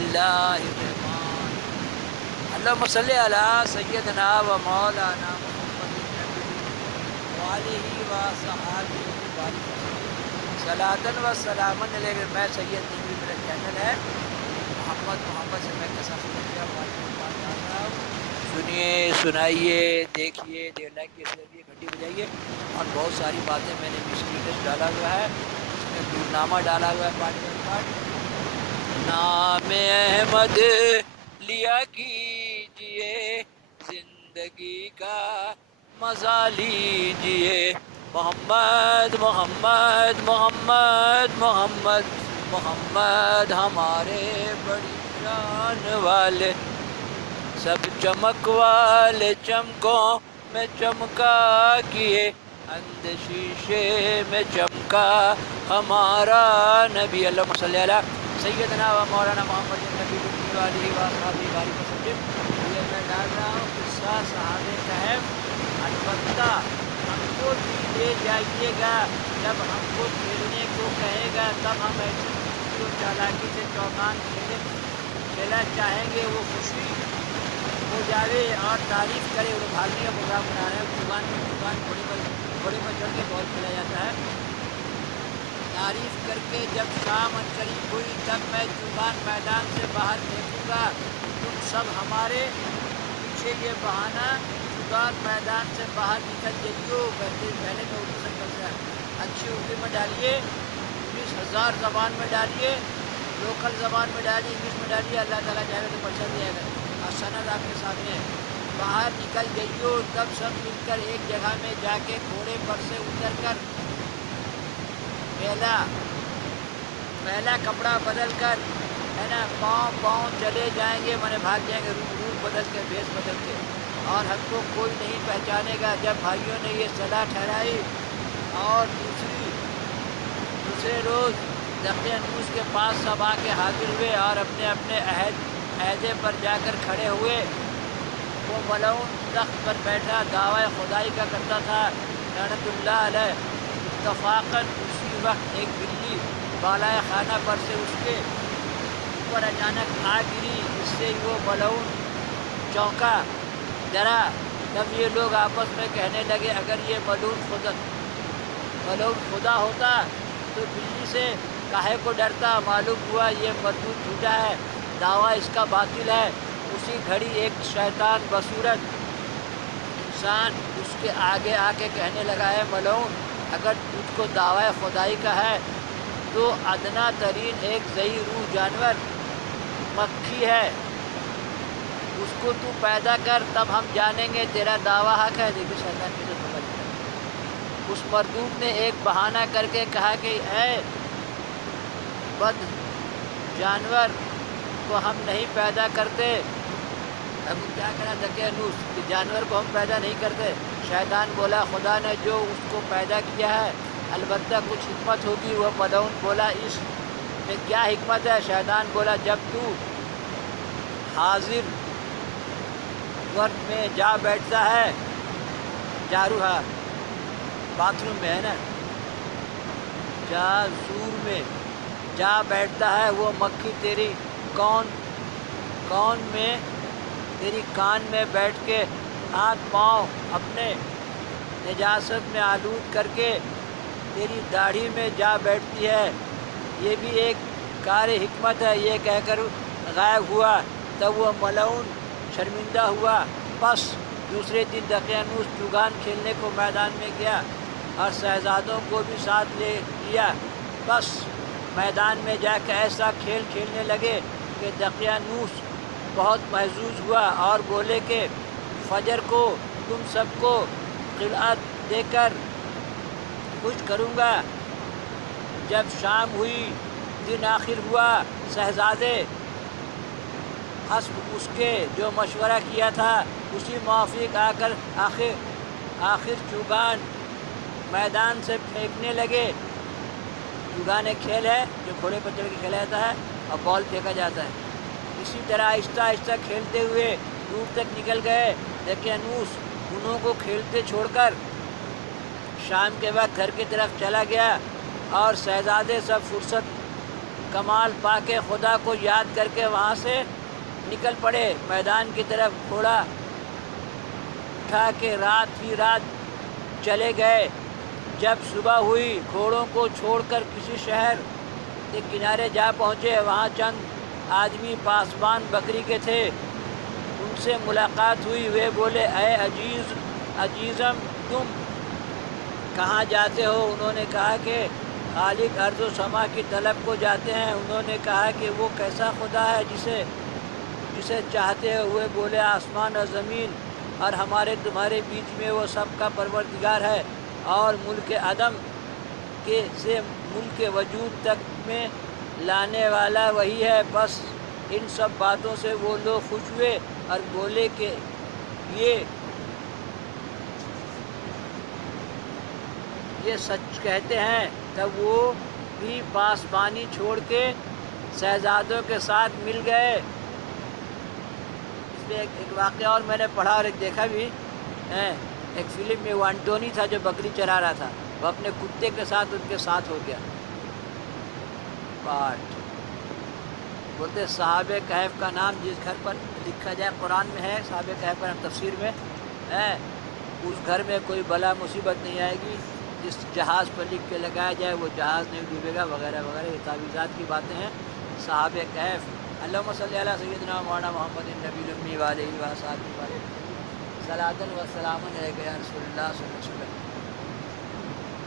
اللہ الرحمن اللہم صلی علی سیدنا و مولانا محمد وآلہ و صحابہ بارک وسلم صلاۃ و سلام علیہ۔ میں سید نبی، میرا چینل ہے محمد سے میں قصص رہا ہوں۔ سنیے، سنائیے، دیکھیے، دیر لائک کے ذریعے گھنٹی بجائیے۔ اور بہت ساری باتیں میں نے اسٹیٹس ڈالا ہوا ہے، اس میں دورنامہ ڈالا ہوا ہے پارٹ بائی پارٹ۔ نام احمد لیا کیجئے، زندگی کا مزہ لیجئے، محمد محمد محمد محمد محمد ہمارے بڑی شان والے، سب چمک والے چمکوں میں چمکا کیے، اندھ شیشے میں چمکا ہمارا نبی۔ اللہم صلی علی سیدنا و مولانا محمد نبی علیہ وآلہ بارک وسلم۔ یہ میں ڈال رہا ہوں قصہ صحابہ کہف۔ البتہ ہم کو بھی لے جائیے گا، جب ہم کو کھیلنے کو کہے گا تب ہم ایسی خوشی و چالاکی سے چوکان کھیلا چاہیں گے، وہ خوشی ہو جاوے اور تعریف کرے۔ وہ بھاگنے کا پروگرام بنا رہے ہیں، چوگان گھوڑے پر چڑھ کے بال کھیلا جاتا ہے۔ تعریف کر کے جب شام قریب ہوئی تب میں چوگان میدان سے باہر پھینکوں گا، تم سب ہمارے پیچھے یہ بہانہ چوگان میدان سے باہر نکل جائیو۔ پہلے تو اردو سے کرتا ہے، اچھی اردو میں ڈالیے، 19,000 زبان میں ڈالیے، لوکل زبان میں ڈالیے، انگلش میں ڈالیے، اللہ تعالیٰ چاہے تو پرچہ دیا گا۔ اور سند آپ کے سامنے ہے۔ باہر نکل جائیو، تب سب مل کر ایک جگہ میں جا کے گھوڑے پر سے اتر کر میلا کپڑا بدل کر، ہے نا، پاؤں چلے جائیں گے، مانے بھاگ جائیں گے، روپ بدل کے، بھیس بدل کے، اور ہم کو کوئی نہیں پہچانے گا۔ جب بھائیوں نے یہ صلاح ٹھہرائی اور دوسرے روز دقیہ نوس کے پاس سب آ کے حاضر ہوئے اور اپنے اپنے عہدے پر جا کر کھڑے ہوئے۔ وہ ملعون تخت پر بیٹھا دعویٰ خدائی کا کرتا تھا لعنت اللہ علیہ۔ اتفاقاً اسی وقت ایک بلی بالائے خانہ پر سے اس کے اوپر اچانک آ گری، اس سے وہ ملعون چونکا، ڈرا۔ تب یہ لوگ آپس میں کہنے لگے، اگر یہ ملعون خدا ہوتا تو بلی سے کاہے کو ڈرتا؟ معلوم ہوا یہ مردود جھوٹا ہے، دعویٰ اس کا باطل ہے۔ اسی گھڑی ایک شیطان بصورت انسان اس کے آگے آ کے کہنے لگا، ہے ملعون، اگر تجھ کو دعویٰ خدائی کا ہے تو ادنا ترین ایک ذی روح جانور مکھی ہے، اس کو تو پیدا کر، تب ہم جانیں گے تیرا دعویٰ حق ہے۔ دیکھو شیطان کی سمجھ۔ اس مردود نے ایک بہانہ کر کے کہا کہ اے بد جانور کو ہم نہیں پیدا کرتے۔ اب کیا کرا دقیانوس کہ جانور کو ہم پیدا نہیں کرتے۔ شیطان بولا، خدا نے جو اس کو پیدا کیا ہے البتہ کچھ حکمت ہوگی۔ وہ ملعون بولا، اس میں کیا حکمت ہے؟ شیطان بولا، جب تو حاضر ورد میں جا بیٹھتا ہے، جاروہا باتھ روم میں ہے نا، زور میں جا بیٹھتا ہے، وہ مکھی تیری کون میں تیری کان میں بیٹھ کے ہاتھ پاؤں اپنے نجاست میں آلود کر کے تیری داڑھی میں جا بیٹھتی ہے، یہ بھی ایک کار حکمت ہے۔ یہ کہہ کر غائب ہوا۔ تب وہ ملعون شرمندہ ہوا۔ بس دوسرے دن دقیانوس چوگان کھیلنے کو میدان میں گیا اور شہزادوں کو بھی ساتھ لے لیا۔ بس میدان میں جا کے ایسا کھیل کھیلنے لگے کہ دقیانوس بہت محظوظ ہوا اور بولے کہ فجر کو تم سب کو قلعت دے کر خوش کروں گا۔ جب شام ہوئی، دن آخر ہوا، شہزادے حسب اس کے جو مشورہ کیا تھا اسی موافق آ کر آخر چوگان میدان سے پھینکنے لگے۔ چوگان ایک کھیل ہے جو گھوڑے پر چڑھ کے کھیلا جاتا ہے اور بال پھینکا جاتا ہے۔ اسی طرح آہستہ آہستہ کھیلتے ہوئے دور تک نکل گئے۔ دقیانوس انہوں کو کھیلتے چھوڑ کر شام کے وقت گھر کی طرف چلا گیا اور شہزادے سب فرصت کمال پا کے خدا کو یاد کر کے وہاں سے نکل پڑے میدان کی طرف، گھوڑا اٹھا کے رات ہی رات چلے گئے۔ جب صبح ہوئی گھوڑوں کو چھوڑ کر کسی شہر کے کنارے جا پہنچے، وہاں چند آدمی پاسبان بکری کے تھے، ان سے ملاقات ہوئی۔ وہ بولے اے عزیزم تم کہاں جاتے ہو؟ انہوں نے کہا کہ خالق ارض و سما کی طلب کو جاتے ہیں۔ انہوں نے کہا کہ وہ کیسا خدا ہے جسے چاہتے ہوئے؟ بولے آسمان اور زمین اور ہمارے تمہارے بیچ میں وہ سب کا پروردگار ہے، اور ملک عدم سے ملک وجود تک میں لانے والا وہی ہے۔ بس ان سب باتوں سے وہ لوگ خوش ہوئے اور بولے کہ یہ سچ کہتے ہیں۔ تب وہ بھی پاسبانی چھوڑ کے شہزادوں کے ساتھ مل گئے۔ اس میں ایک واقعہ اور میں نے پڑھا اور ایک دیکھا بھی ہے۔ ایک فلم میں وہ انٹونی تھا جو بکری چرا رہا تھا، وہ اپنے کتے کے ساتھ ان کے ساتھ ہو گیا۔ بولتے صحابہ کہف کا نام جس گھر پر لکھا جائے، قرآن میں ہے صحابہ کہف کا تفسیر میں ہے، اس گھر میں کوئی بلا مصیبت نہیں آئے گی۔ جس جہاز پر لکھ کے لگایا جائے وہ جہاز نہیں ڈوبے گا، وغیرہ وغیرہ۔ یہ تعویذات کی باتیں ہیں صحابہ کہف۔ اللہم صلی علی سیدنا مولانا محمد النبی الامی وعلیہ وصحبہ صلاۃ و سلام علیک یا رسول اللہ صلی اللہ علیہ وسلم۔